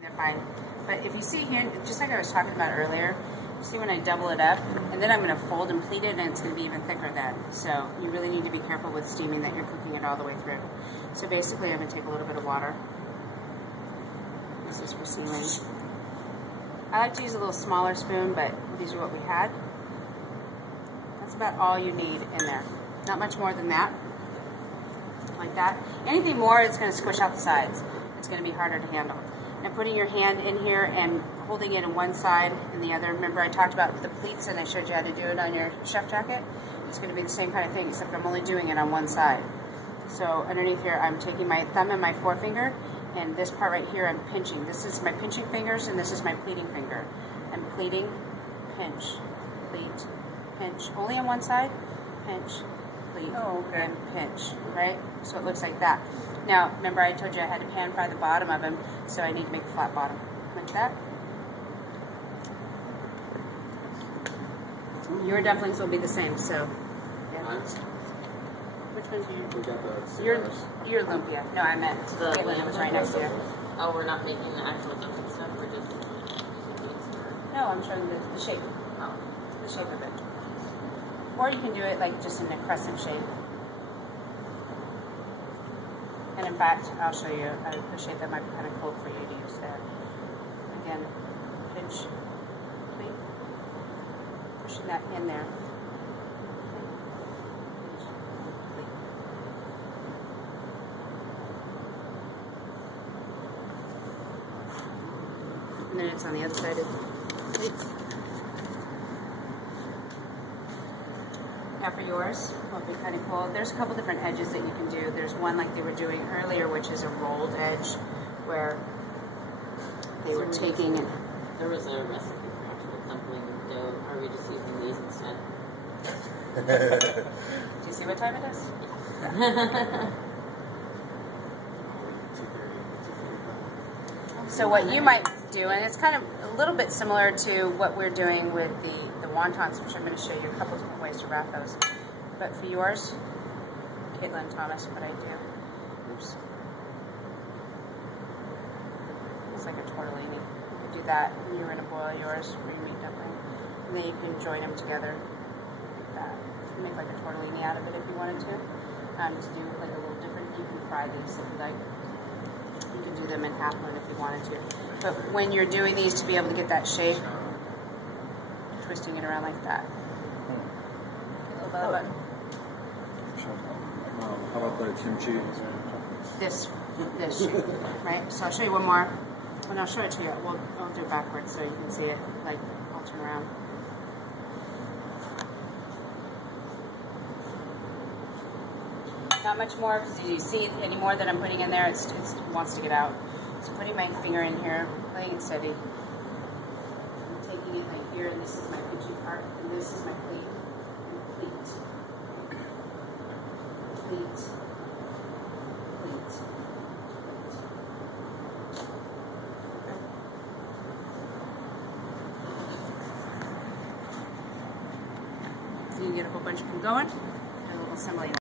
They're fine. But if you see here, just like I was talking about earlier, you see when I double it up, and then I'm going to fold and pleat it, and it's going to be even thicker then. So you really need to be careful with steaming that you're cooking it all the way through. So basically I'm going to take a little bit of water. This is for sealing. I like to use a little smaller spoon, but these are what we had. That's about all you need in there. Not much more than that. Like that. Anything more, it's going to squish out the sides. It's going to be harder to handle. Now putting your hand in here and holding it on one side and the other. Remember I talked about the pleats and I showed you how to do it on your chef jacket? It's going to be the same kind of thing, except I'm only doing it on one side. So underneath here I'm taking my thumb and my forefinger, and this part right here I'm pinching. This is my pinching fingers and this is my pleating finger. I'm pleating, pinch, pleat, pinch. Only on one side, pinch, pleat, and pinch, right? So it looks like that. Now, remember I told you I had to pan fry the bottom of them, so I need to make a flat bottom, like that. Your dumplings will be the same, so, yeah. Which ones are you? We got the your lumpia. No, I meant the one that was right next to you. Oh, we're not making the actual dumpling stuff, we're just No, I'm showing the shape. Oh. The shape of it. Or you can do it like just in a crescent shape. And in fact, I'll show you a shape that might be kind of cool for you to use there. Again, pinch, pleat, pushing that in there. Pinch, pleat. And then it's on the other side of the pleats. Now for yours, what would be kind of cool, there's a couple different edges that you can do. There's one like they were doing earlier, which is a rolled edge, where they were taking it. There was a recipe for actual dumpling dough. Are we just using these instead? Do you see what time it is? So what you might do, and it's kind of a little bit similar to what we're doing with the wontons, which I'm going to show you a couple different ways to wrap those. But for yours, Caitlin Thomas, what I do, oops, it's like a tortellini. You could do that when you're going to boil yours for your meat dumpling, and then you can join them together like that. You can make like a tortellini out of it if you wanted to. To do like a little different, you can fry these if you like. You can do them in half moon if you wanted to. But when you're doing these, to be able to get that shape, twisting it around like that. How about the kimchi? This shape, right? So I'll show you one more, and I'll show it to you. I'll do it backwards so you can see it. Like I'll turn around. Not much more, because you see any more that I'm putting in there, it wants to get out. So putting my finger in here, laying it steady. I'm taking it like here, and this is my pinching part, and this is my pleat. Pleat. Pleat. Pleat. So you get a whole bunch of them going. Do a little assembly.